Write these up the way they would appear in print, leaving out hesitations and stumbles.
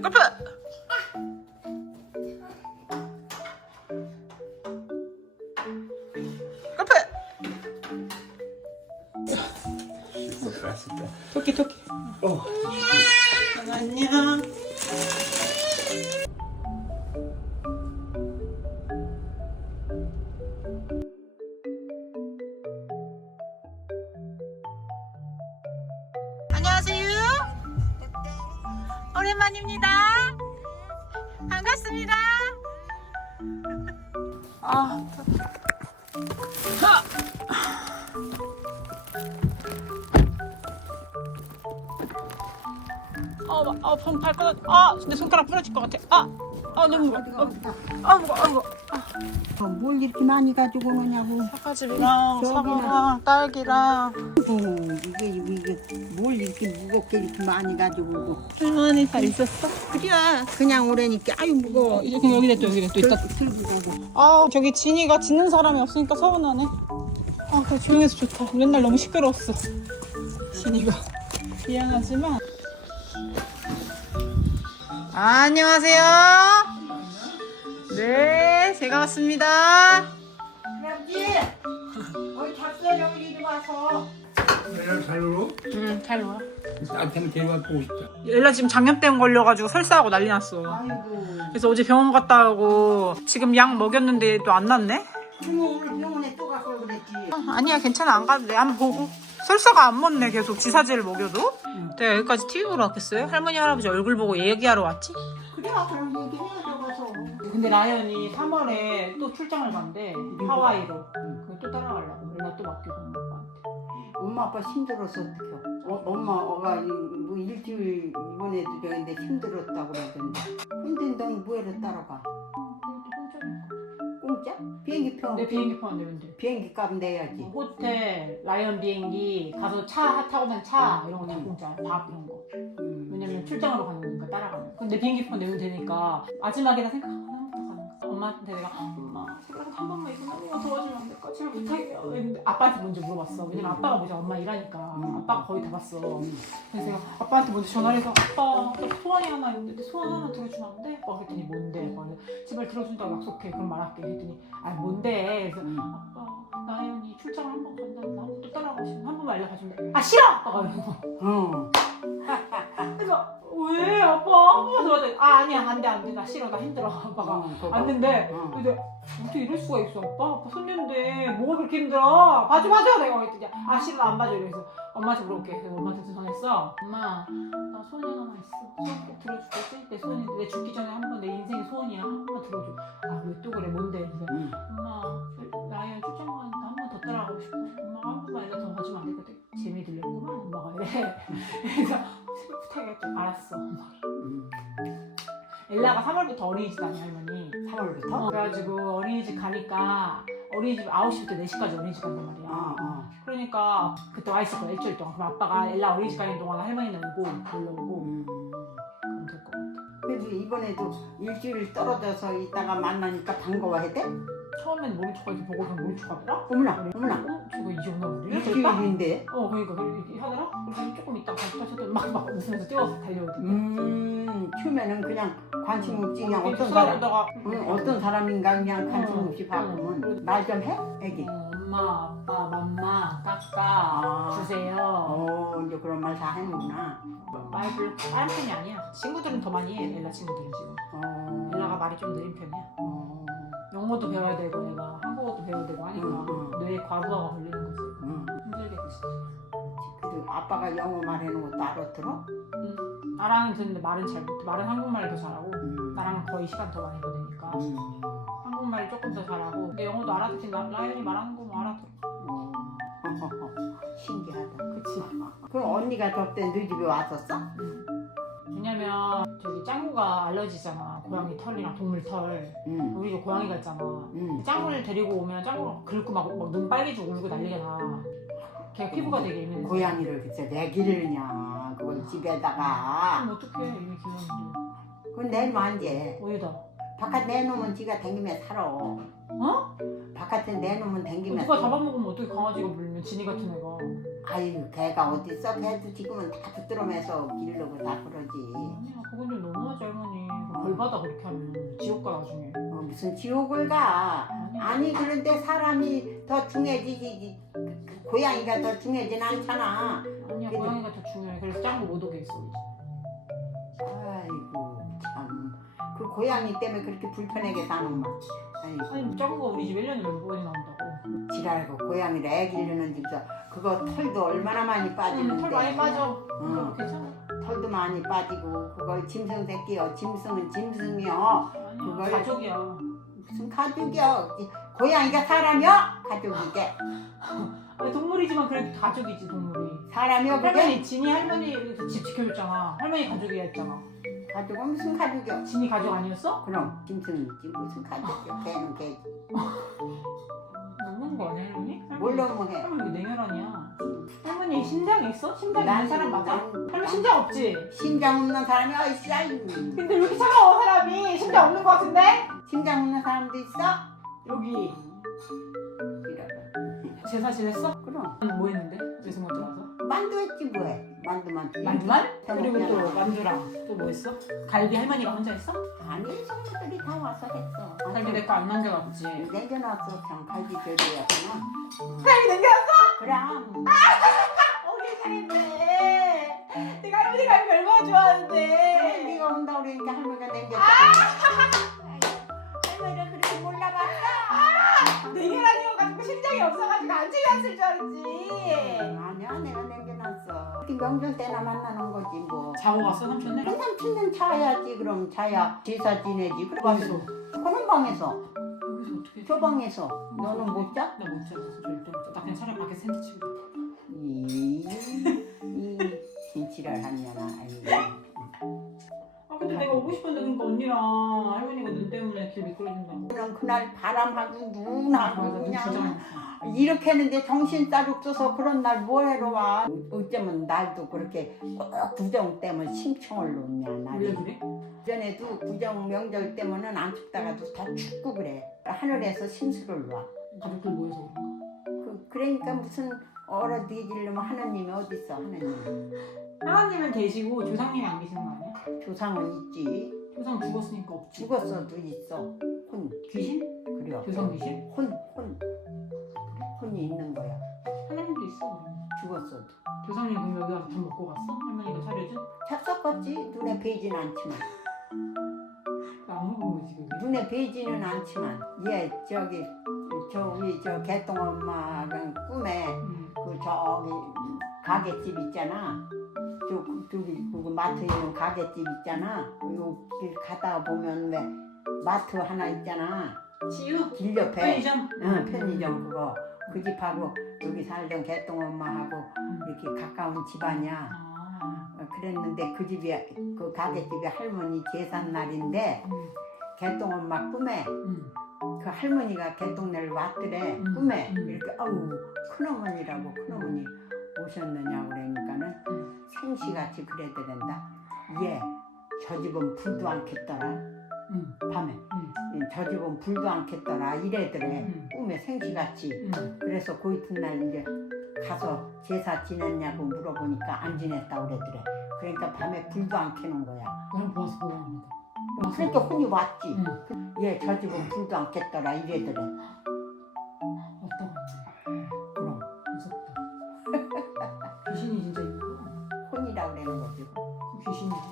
골프! 골프! 토끼 토끼. 안녕. 안녕하세요. 오랜만입니다. 반갑습니다. 발가락, 내 손가락 부러질 것 같아. 너무 무거워. 무거워. 뭘 이렇게 많이 가지고 오느냐고. 사과즙이랑 사과랑 딸기랑. 이게 뭘 이렇게 무겁게 이렇게 많이 가지고 오고. 할머니 잘 있었어? 그래 그냥 오래니까 아유 무거워. 이제 그냥 여기다 또 있다. 들고 가고. 저기 진이가 짖는 사람이 없으니까 서운하네. 그래 조용해서 좋다. 맨날 너무 시끄러웠어. 진이가. 미안하지만. 안녕하세요. 네, 제가 왔습니다. 그렇지. 어이 잡숴 여기 이리 와서. 내가 잘 놀어? 응, 잘 놀아. 나한테는 데려가 보고 싶다. 엘라 지금 장염병 걸려가지고 설사하고 난리 났어. 아이고. 그래서 어제 병원 갔다 오고 지금 약 먹였는데 또 안 낫네? 그럼 오늘 병원에 또 가서 그랬지. 아니야, 괜찮아. 안 가도 돼. 한번 보고. 설사가 안 멎네, 계속 지사제를 먹여도. 내가 여기까지 TV 보러 왔겠어요? 할머니, 할아버지 얼굴 보고 얘기하러 왔지? 그래 그럼 얘기해야 가서. 근데 라이언이 3월에 또 출장을 간대. 하와이로. 그거 또 따라가려고. 나 또 맡기고 오빠한테. 엄마 아빠 힘들어서 어떡해. 엄마가 뭐 일주일 이번에도 저인데 힘들었다고 그러던데. 근데 넌 뭐해로 따라가? 공짜? 비행기표? 내 비행기 표안 내면 돼. 비행기 값 내야지. 호텔, 라이언 비행기, 가서 차 타고 난 차 이런 거 다 공짜야. 밥 이런 거. 왜냐면 출장으로 가는 거니까 따라가는. 근데 비행기 표 내면 되니까 마지막에다 생각하고 한 번 더 가는 거야. 엄마한테 내가 엄마 제발 한 번만 이거 한 번만 도와주면 안 될까? 제발 부탁해요. 근데 아빠한테 먼저 물어봤어. 왜냐면 아빠가 먼저 엄마 일하니까 아빠가 거의 다 봤어. 그래서 제가 아빠한테 먼저 전화를 해서 아빠 나 소원이 하나 있는데 소원 하나 들어주면 안 돼? 아빠 그랬더니 뭔데? 아빠 제발 들어준다고 약속해. 그럼 말할게. 그랬더니 뭔데? 그래서 아빠 나연이 출장을 한 번 간다는데 한 번 또 따라가고 싶으면 한 번만 알려가주면 돼. 싫어! 아빠가 그래서 그래서 왜 아빠 한 번만 도와줘. 아니야 안돼 나 싫어 나 힘들어. 아빠가 안 된대. 근데 어떻게 이럴 수가 있어. 아빠 손님인데 뭐가 그렇게 힘들어. 봐줘 내가 그랬더니 싫어 나 안 봐줘. 그래서 엄마한테 물어볼게. 그래서 엄마한테 전화했어. 엄마 나 소원이 하나 있어. 소원 꼭 들어주겠지? 내 소원인데 내 죽기 전에 한 번 내 인생의 소원이야. 한 번만 들어줘. 왜 또 그래 뭔데? 그래서 엄마 나연 출장 가는데 한 번 더 따라가고 싶어. 엄마가 한 번만 더 봐주면 안 되거든. 재미 들렸구만 엄마가 이래. 그래서 부탁해. 알았어. 엘라가 3월부터 어린이집다녀 할머니. 3월부터? 그래가지고 어린이집 가니까 어린이집 9시부터 4시까지 어린이집 간단 말이야. 그러니까 그때 와 있을 거야 일주일 동안. 그럼 아빠가 엘라 어린이집 가는 동안 할머니는 오고 놀러 오고 그럼 될 것 같아. 그래도 이번에도 일주일 떨어져서 있다가 만나니까 반가워야 돼? 처음엔 모른 척하지 보고 그냥 모른 척하더라. 어머나 저거 이제 오나 보네. 일주일인데? 그러니까 이렇게 하더라. 그래서 조금 있다가 다시 하더니 막 웃으면서 뛰어서 달려오더니 처음에는 그냥 관심 없지 그냥 수다보다가 어떤 사람인가 그냥 관심 없이 봐보면 말 좀 해? 애기? 엄마, 아빠, 맘마, 까까 주세요. 이제 그런 말 다 하는구나. 말 별로 빠른 편이 아니야. 친구들은 더 많이 해. 엘라 친구들은 지금. 엘라가 말이 좀 느린 편이야. 영어도 배워야 되고 내가 한국어도 배워야 되고 하니까 뇌에 과부하가 걸리는 거지. 힘들겠지. 그래도 아빠가 영어 말하는 것도 알아들어? 나랑은 듣는데 말은 잘 못해. 말은 한국말을 더 잘하고 나랑 거의 시간 더 많이 보내니까 한국말 조금 더 잘하고 근데 영어도 알아듣지. 라이언이 말하는 거 뭐 알아들어. 신기하다. 그치. 그럼 언니가 저때 너희 집에 왔었어? 왜냐면 저기 짱구가 알러지잖아. 고양이 털이랑 동물 털. 우리 집 고양이가 있잖아. 짱구를 데리고 오면 짱구가 긁고 막 눈 빨개지고 울고 난리가 나. 걔가 피부가 되게 예민해. 고양이를 그때 내 기르냐 그걸 집에다가. 그럼 어떡해 이미 기르는데. 그건 내놓으면 안 돼. 어디다? 바깥 내놓으면 지가 댕기며 살아. 바깥에 내놓으면 댕기며 누가 잡아먹으면 어떻게 강아지가 물면 진이 같은 애가. 아유 걔가 어딨어? 걔도 지금은 다 부끄러워서 기르고 다 그러지. 아니야 그건 좀 너무하지 할머니. 벌 받아 그렇게 하면 지옥 가 나중에. 무슨 지옥을 가? 아니야. 아니 그런데 사람이 더 중요해지지 그 고양이가 더 중요하진 않잖아. 아니야 근데- 고양이가 더 중요해. 그래서 짱구 못 오게 했어 이제. 아이고 참 그 고양이 때문에 그렇게 불편하게 사는구만. 아이고 아니 짱구가 우리 집 1년에 몇 번이 나온다고. 지랄고 고양이를 애 기르는 집에서 그거 털도 얼마나 많이 빠지는데. 털 많이 빠져. 응. 괜찮아. 털도 많이 빠지고 그거 짐승 새끼요. 짐승은 짐승이요. 아니야 그걸- 가족이야. 무슨 가족이요? 고양이가 사람이요? 가족이게. 아니 동물이지만 그래도 가족이지 동물이. 사람이요 그게? 할머니 진이 할머니 집 지켜줬잖아. 할머니 가족이야 했잖아. 가족은 무슨 가족이요? 진이 가족 아니었어? 그럼 짐승이지 무슨 가족이요? 걔는 걔지. 너무한 거 아니야 할머니? 뭘로 뭐 해? 할머니 왜 냉혈하냐? 할머니 심장 있어? 심장 있는 난- 사람 맞아? 난- 할머니 심장 없지? 심장 없는 사람이 어딨어? 아이고. 근데 왜 이렇게 차가워 사람이? 심장 없는 거 같은데? 심장 없는 사람도 있어? 여기 이러라. 제사 지냈어? 그럼 뭐 했는데? 외숙모집 와서? 만두 했지 뭐해? 만두만. 만두만? 다 그리고 먹잖아. 또 만두랑 또 뭐 했어? 갈비 할머니가 혼자 했어? 아니 손님들이 다 와서 했어. 갈비 내 거 안 남겨놨지? 남겨놨어. 참 갈비 절이었구나. 갈비 남겨놨어? 그럼 오길 잘했네. 내가 할머니 갈비 얼마나 그래, 좋아하는데. 네가 온다 그러니까 할머니가 남겼잖아. 할머니가 그렇게 몰라봤어? 냉혈아니어가지고 심장이 없어가지고 안 챙겨왔을 줄 알았지. 아니야 내가 남겨놨어. 그 명절 때나 만나는 거지 뭐. 자고 갔어 삼촌네? 항상 침는 자야지. 그럼 자야 제사 지내지. 그래 어디서? 그런 방에서 여기서 어떻게? 저 방에서. 너는 못 자? 나못 자. 절대 못 자. 나 그냥 차라리 밖에서 텐트 치고. 이 지랄하냐나. 아이고. 아 근데 내가 오고 싶었는데 그러니까 언니랑 할머니가 눈 때문에 길 미끄러진다고. 그럼 그날 바람하고 맞아, 눈하고 눈 진짜 그냥 많이 이렇게 했는데 정신 따로 없어서 그런 날 뭐하러 와. 어쩌면 날도 그렇게 꼭 구정 때문에 심청을 놓냐 왜 날이. 그래? 전에도 구정 명절 때문은 안 춥다가도 더 춥고 그래. 하늘에서 심수를 놔. 가족들 모여서 그런가? 그러니까 무슨 얼어 뒤지려면 하느님이 어딨어. 하느님 하나님은 계시고 조상님이 안 계시는 거 아니야? 조상은 있지. 조상 죽었으니까 없지. 죽었어도 있어. 혼 귀신? 그래. 조상 귀신? 혼이 있는 거야. 하나님도 있어. 죽었어도. 조상님 그럼 여기 와서 밥 먹고 갔어? 할머니가 차려준? 찹쌀같지 눈에 베이진 않지만. 나 안 먹은 거지 그게. 눈에 베이지는 않지만 얘 저기 우리 저 개똥 엄마랑 꿈에 그 저기 가게집 있잖아. 저기 그 마트 있는 가게집 있잖아. 여기 가다가 보면 왜 마트 하나 있잖아. 치유? 길 옆에. 편의점? 응 편의점 그거 그 집하고 여기 살던 개똥 엄마하고 이렇게 가까운 집아니야. 아. 그랬는데 그 집이 그 가게집이 할머니 제삿 날인데 개똥 엄마 꿈에 그 할머니가 개똥내를 왔더래. 꿈에 이렇게 아우 큰어머니라고 큰어머니 오셨느냐고 그러니까는 생시같이 그래더란다. 얘 저 집은 불도 안 켰더라. 밤에 저 집은 불도 안 켰더라 이래더래. 꿈에 생시같이. 그래서 그 이튿날 이제 가서 제사 지냈냐고 물어보니까 안 지냈다고 그러더래. 그러니까 밤에 불도 안 켜는 거야. 그럼 보아서 보랍니다. 그러니까 혼이 왔지. 얘 저 집은 불도 안 켰더라 이래더래. 왔다고 했네. 그럼 무섭다. 귀신이 진짜 있구나. 혼이라고 그러는 거지. 귀신이지.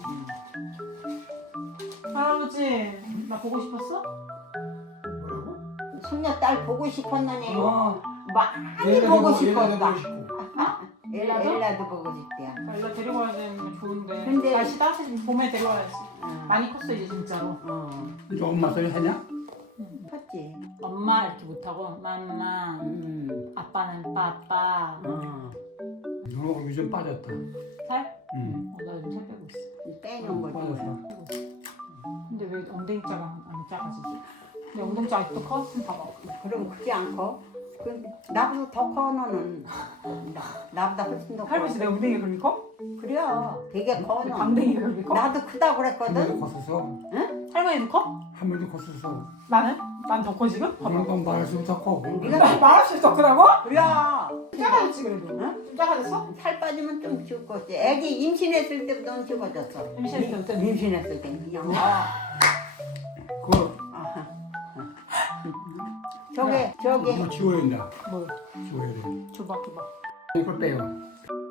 할아버지, 나 보고 싶었어? 뭐라고? 손녀딸 보고 싶었느니 어, 많이 얘가 보고 되고, 싶었다. 얘가 되고 싶고. 엘라도? 엘라도 보고 싶대요. 일로 데려가야 되면 좋은데. 근데- 날씨 따뜻해지면 봄에 데려와야지. 어. 많이 컸어 이제 진짜로. 이제 엄마 소리 하냐? 컸지. 엄마 이렇게 못하고 맘마, 아빠는 빠빠. 너 요즘 빠졌다. 살? 응. 나 요즘 살 빼고 있어. 빼는 거지. 빠졌어. 근데 왜 엉덩이자가 안 작아지지? 내 엉덩이자 아직도 커? 좀 봐봐. 그럼 크지 않고. 근데 나보다 더 커 너는. 나보다 훨씬 더 커. 할아버지 내 엉덩이가 그렇게 커? 그래요. 되게 커. 방댕이가 그렇게 커? 나도 크다고 한 번도 그랬거든. 컸었어. 할머니도 커? 한 번도 컸었어. 나는? 난 더 커 지금? 그런 건 말할수록 더 커. 네가 나 말없이 더 크다고? 그래. 작아졌지 그래도. 응? 좀 작아졌어? 살 빠지면 좀 죽었지. 애기 임신했을 때부터 죽어졌어. 임신했을 때부터? 임신했을 때 그냥. 그거 저기 이거 지워야 된다. 뭘? 지워야 돼. 줘봐. 이걸 빼요.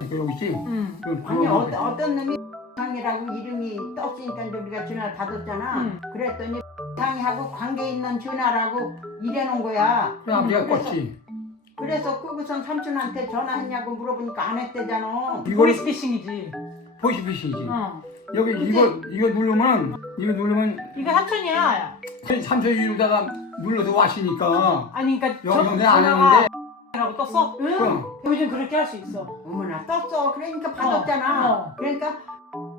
이거 여기 있지? 응. 그럼 아니 그거 어떤 놈이 상이라고 이름이 떴으니까 이제 우리가 전화를 받았잖아. 응. 그랬더니 상이하고 관계 있는 전화라고 이래놓은 거야. 그래 아버지가 그래서- 껐지. 그래서 끄고선 삼촌한테 전화했냐고 물어보니까 안 했대잖아. 이걸 보이스피싱이지. 보이스피싱이지. 어. 여기 이거 누르면 이거 삼촌이야. 삼촌이 이러다가 눌러서 와시니까 아니 그러니까 영상에 안 전화가 했는데 라고 떴어? 응? 그럼 요즘 그렇게 할 수 있어. 어머나 떴어. 그러니까 받았잖아. 어. 그러니까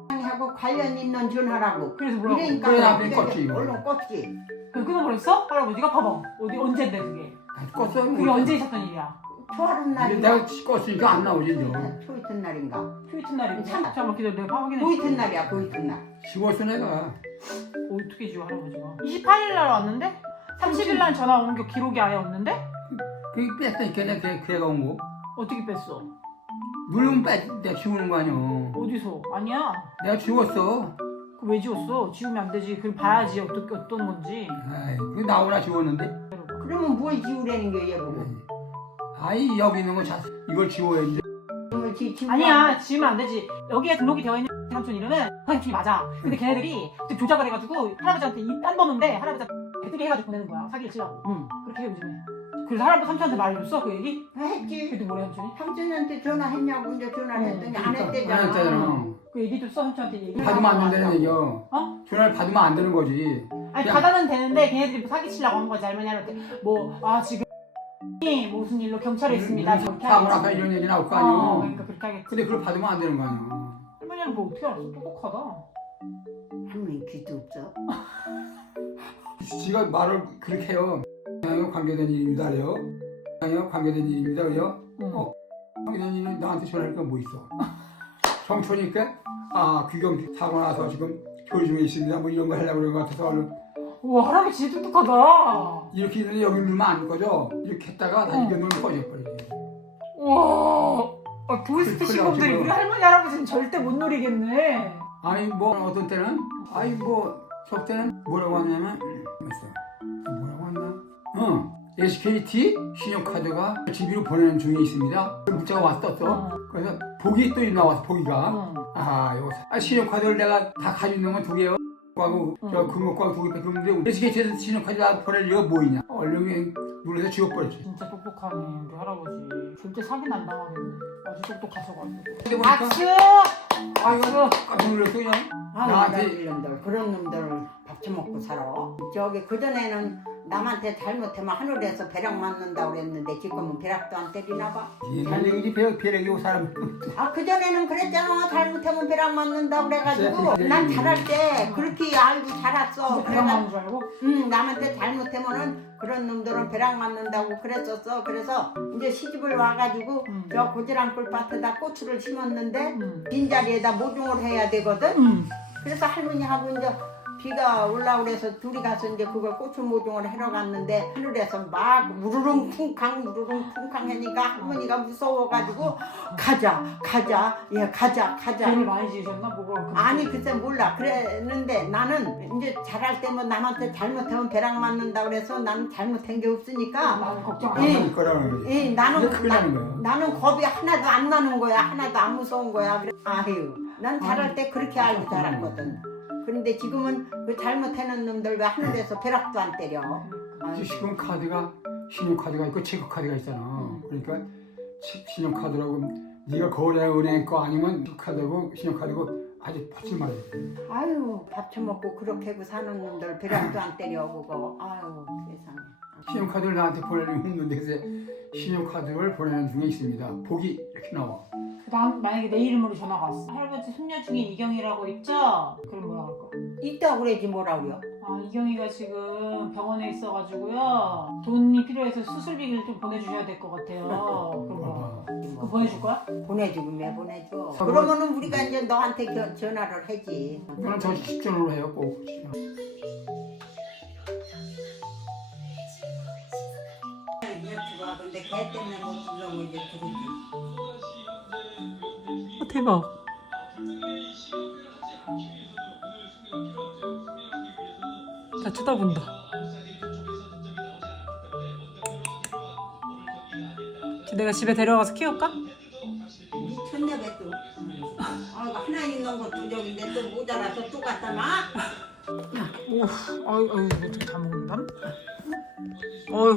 상이하고 관련 있는 전화라고. 그래서 뭐라고? 이러니까 그래, 나중에 이게 껐지, 이거. 얼른 껐지. 그 끊어버렸어? 할아버지가 봐봐. 어디 언제인데 그게? 껐어. 그게 언제 있었던 일이야? 초하룻 날인가? 내가 껐으니까 안 나오지 이제. 초이트 날인가? 트위트 날인데? 참. 잠깐만 기다려 내가 확인해. 보이트 날이야 보이트 날. 지웠어 내가. 어떻게 지워 할아버지가? 28일 날 왔는데? 30일 날 전화 온 게 기록이 아예 없는데? 그게 뺐다니까 내가 걔가 온 거. 어떻게 뺐어? 누르면 내가 지우는 거 아니야. 어디서? 아니야. 내가 지웠어. 그 왜 지웠어? 지우면 안 되지. 그럼 봐야지 어떤 건지. 아이, 그 나오나 지웠는데. 그러면 뭘 지우라는 거야 얘 보고. 아이 여기 있는 거 이걸 지워야지. 그러면 지우고 아니야. 지우면 안 되지. 여기에 등록이 되어 있는 삼촌 이름은 삼촌이 맞아. 근데 걔네들이 또 조작을 해가지고 할아버지한테 딴 번호인데 할아버지한테 배뜨기 해가지고 보내는 거야. 사기를 치려고. 응. 그렇게 해 요즘에. 그래서 할아버지 삼촌한테 말해줬어 그 얘기? 했지. 그래도 뭐래 삼촌이? 삼촌한테 전화했냐고 이제 전화를 했더니 안 했대잖아. 안 했잖아. 그 얘기 줬어 삼촌한테 얘기. 받으면 안 된다는 얘기야. 어? 전화를 받으면 안 되는 거지. 아니 그냥- 받아는 되는데 걔네들이 뭐 사기 치려고 한 거지 할머니한테 뭐아 지금 무슨 일로 경찰에 있습니다. 그렇게 사고 하겠지. 나서 이런 얘기 나올 거 아니야. 그러니까 그렇게 하겠지. 근데 그걸 받으면 안 되는 거 아니야. 할머니는 뭐 어떻게 알았어? 똑똑하다. 할머니 귀도 없어. 지가 말을 그렇게 해요. 상황과 관계된 일입니다 그래요. 상황과 관계된 일입니다 그래요. 응. 어? 관계된 일은 나한테 전화할 건 뭐 있어. 청초니까 귀경 사고 나서 지금 교류 중에 있습니다 뭐 이런 거 하려고 그런 거 같아서 얼른 우와 할아버지 진짜 똑똑하다. 이렇게 있는데 여기 누르면 안 꺼져. 이렇게 했다가 나 응. 이거 누르면 꺼져버리지. 우와. 보이스피싱 그래, 분들이 지금. 우리 할머니 할아버지는 절대 못 노리겠네. 아니 뭐 어떤 때는 저 때는 뭐라고 하냐면 뭐라고 했나? SKT 신용카드가 집으로 보내는 중에 있습니다. 문자가 왔었어. 그래서 복이 또 나왔어. 복이가 요거 신용카드를 내가 다 가지고 있는 건 두 개요. 하고 저 금목하고 두 개 뺐는데 SKT에서 신용카드 다 보낼 이유가 뭐 있냐? 얼른 그냥 눌러서 지워버렸지. 진짜 똑똑하네 우리 할아버지. 절대 사기는 안 당하겠네. 아주 똑똑하셔가지고. 근데 보니까 박수! 이거 깜짝 놀랐어 그냥. 나한테 이런 놈들 그런 놈들을 밥 처먹고 살아. 저기 그 전에는 남한테 잘못하면 하늘에서 벼락 맞는다고 그랬는데 지금은 벼락도 안 때리나 봐. 옛날 얘기지 벼락이 오 사람. 그 전에는 그랬잖아. 잘못하면 벼락 맞는다고 그래가지고 그래. 난 자랄 때 그렇게 알고 자랐어. 그냥 나온 줄 알고? 남한테 잘못하면은 그런 놈들은 벼락 맞는다고 그랬었어. 그래서 이제 시집을 와가지고 저 고지랑골 밭에다 고추를 심었는데 빈자리에다 모종을 해야 되거든. 그래서 할머니하고 이제 비가 올라오고 그래서 둘이 가서 이제 그걸 고추 모종을 해러 갔는데 하늘에서 막 우르릉 쿵쾅 하니까 할머니가 무서워가지고 가자 죄를 많이 지으셨나 보고. 아니 글쎄 몰라 그랬는데 나는 이제 잘할 때면 남한테 잘못하면 벼락 맞는다 그래서 나는 잘못한 게 없으니까 나는 걱정 안 안 해. 할 거라는 거지. 예, 나는 큰일 나는 거야. 나는 겁이 하나도 안 나는 거야. 하나도 안 무서운 거야. 그래. 아유, 난 잘할 때 그렇게 알고 자랐거든. 그런데 지금은 그 잘못하는 놈들 왜 하늘에서 벼락도 안 때려. 아유, 지금 카드가 신용카드가 있고 체크카드가 있잖아. 그러니까 신용카드라고 네가 거래한 은행 거 아니면 카드고 신용카드고 아주 퍼질 말이야. 아유, 밥 처먹고 그렇게 하고 사는 놈들 벼락도 안 때려 그거. 아유, 세상에. 신용카드를 나한테 보내는 없는데 그래서 신용카드를 보내는 중에 있습니다. 복이 이렇게 나와. 그다음 만약에 내 이름으로 전화가 왔어. 할아버지 손녀 중에 이경이라고 있죠? 그럼 뭐라 할 거야? 있다고 그러지 뭐라 그래요. 아, 이경이가 지금 병원에 있어가지고요. 돈이 필요해서 수술비를 좀 보내주셔야 될 것 같아요. 그럼 뭐, 그거 보내줄 거야? 보내주고 왜 보내줘? 그러면은 우리가 이제 너한테 전화를 하지. 그럼 저 식전으로 해요 꼭. 유튜브가 근데 걔 때문에 못 들려고 이제 들으지. 대박. 나 쳐다본다. 내가 집에 데려가서 키울까? 미쳤네 배 또. 하나 있는 거 두 적인데 또 모자라서 또 갖다 놔? 오, 아유, 어떻게 다 먹는다? 어휴.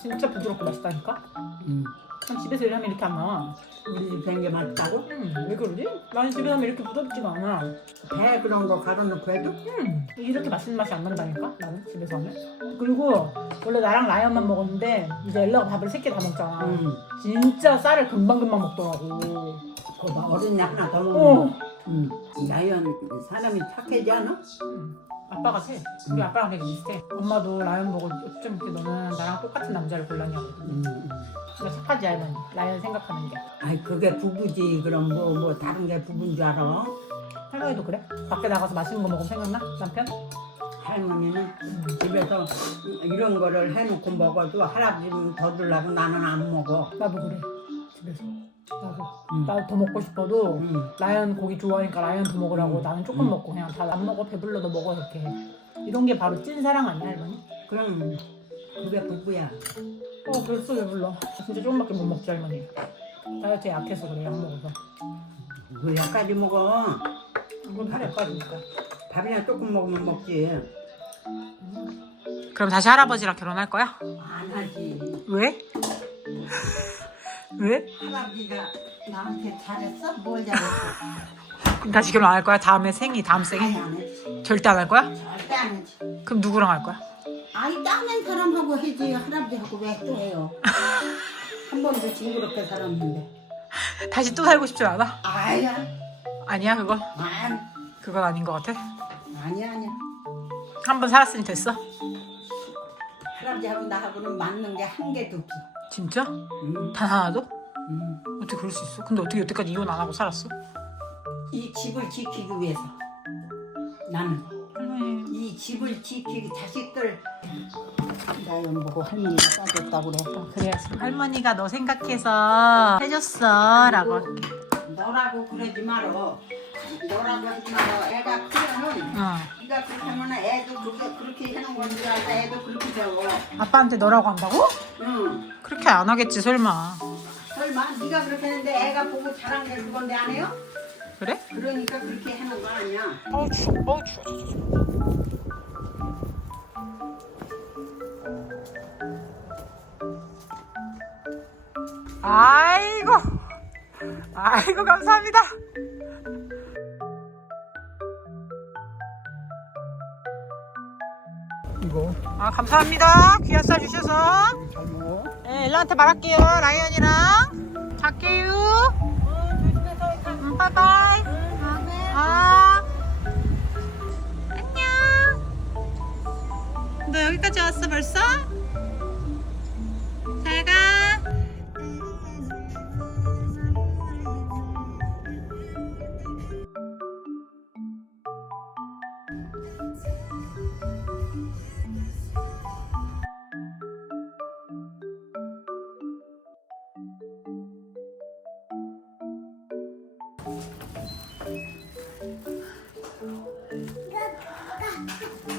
진짜 부드럽고 맛있다니까? 난 집에서 일하면 이렇게 안 나와. 우리 집 된 게 맛있다고? 왜 그러지? 나는 집에서 하면 이렇게 부드럽지가 않아. 배 그런 거 갈아놓고 해도? 이렇게 맛있는 맛이 안 난다니까? 나는 집에서 하면. 그리고 원래 나랑 라이언만 먹었는데 이제 엘라가 밥을 3개 다 먹잖아. 진짜 쌀을 금방금방 먹더라고. 그거 어른이 하나 더 어. 먹으면 라이언 사람이 착하지 않아? 아빠 같아. 우리 아빠랑 되게 비슷해. 엄마도 라이언 보고 좀 이렇게 너는 나랑 똑같은 남자를 골랐냐고. 근데 착하지 할머니. 라이언 생각하는 게. 아이 그게 부부지. 그럼 뭐 다른 게 부부인 줄 알아? 할머니도 그래? 밖에 나가서 맛있는 거 먹으면 생각나? 남편? 할머니는 집에서 이런 거를 해놓고 먹어도 할아버지는 더 주려고 나는 안 먹어. 나도 그래. 집에서. 나도 더 먹고 싶어도 라이언 고기 좋아하니까 라이언 더 먹으라고. 나는 조금 먹고 그냥 다 안 먹어. 배불러 너 먹어 이렇게 해. 이런 게 바로 찐 사랑 아니야 할머니? 그럼 그게 부부야. 벌써 배불러. 진짜 조금밖에 못 먹지 할머니. 다이어트에 약해서 그래 약 먹어서. 왜 약까지 먹어? 그건 다 약까지니까. 밥이나 조금 먹으면 먹지. 그럼 다시 할아버지랑 결혼할 거야? 안 하지. 왜? 왜? 할아버지가 나한테 잘했어? 뭘 잘했어? 그럼 다시 결혼 안 할 거야? 다음 아니 생에? 안 했지. 절대 안 할 거야? 절대 안 했지. 그럼 누구랑 할 거야? 아이 따낸 사람하고 해지 할아버지하고 왜 또 해요? 한 번도 징그럽게 살았는데. 다시 또 살고 싶지 않아? 아야. 아니야 그거? 아니. 그건 아닌 것 같아. 아니야. 한 번 살았으니 됐어. 할아버지하고 나하고는 맞는 게 한 개도 없어. 진짜? 단 하나도? 음. 어떻게 그럴 수 있어? 근데 어떻게 여태까지 이혼 안 하고 살았어? 이 집을 지키기 위해서 나는 할머니 이 집을 지키기 자식들 라이언 보고 할머니가 싸줬다고 그래. 그래 할머니가 너 생각해서 해줬어 라고. 너라고 그러지 말어. 너라고 하지 말어. 애가 크면은 네가 그렇게 하면 애도 그렇게 해놓은 건 줄 알고 애도 그렇게 배워. 아빠한테 너라고 한다고? 응. 그렇게 안 하겠지 설마. 설마 네가 그렇게 했는데 애가 보고 자란 게 그건데 안 해요? 그래? 그러니까 그렇게 해놓은 거 아니야. 어우 추워. 아이고 감사합니다. 이거 감사합니다. 귀한 쌀 주셔서. 잘 먹어. 네, 엘라한테 말할게요. 라이언이랑. 갈게요. 조심해서. 바이바이. 안녕. 너 여기까지 왔어 벌써? 잘 가.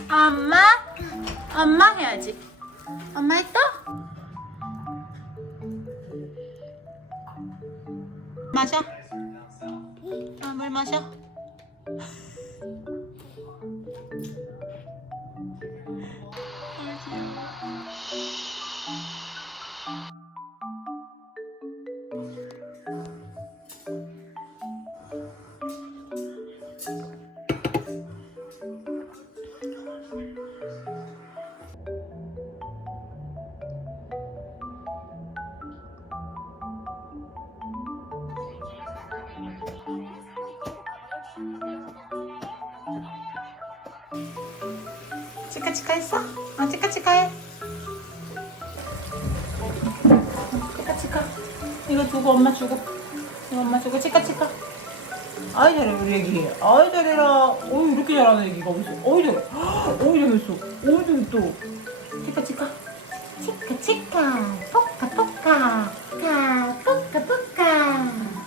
엄마? 엄마 해야지. 엄마 했어? 마셔. 물 마셔. 치카치카 했어? 치카치카 해. 치카치카. 이거 주고 엄마 주고. 이거 엄마 주고 치카치카. 아이 잘해 우리 애기. 아이 잘해라. 어이 이렇게 잘하는 애기가 어딨어. 어이 잘해. 어이 잘했어. 어이 잘했어. 치카치카. 치카치카. 포카포카. 포카포카.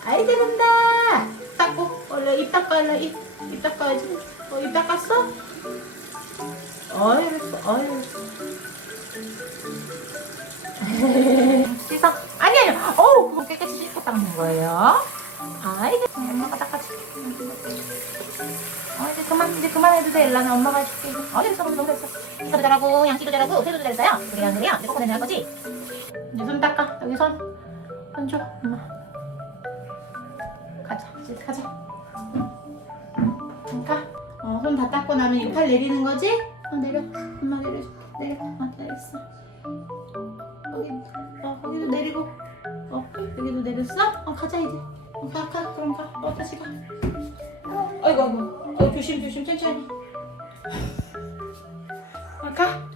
아이 잘한다. 닦고 원래 입 닦아 원래 입 닦아야지. 입 닦았어? 아이 잘했어. 아이 잘했어. 씻어. 아니 그거 깨끗이 씻고 닦는 거예요. 아이 엄마가 닦아줄게. 이제 그만해도 돼. 일라나 엄마가 해줄게. 됐어. 너무 됐어. 씻어도 잘하고 양치도 잘하고 세수도 잘했어요. 그래요. 이제 코코넛 할 거지? 이제 손 닦아. 여기 손 줘. 엄마. 가자. 이제 가자. 가. 손 다 닦고 나면 이 팔 내리는 거지? 내려. 엄마 내려줘. 내려. 내렸어. 거기도 내리고. 여기도 내렸어? 가자 이제. 가. 그럼 가. 다시 가. 아이고. 조심 천천히. 가.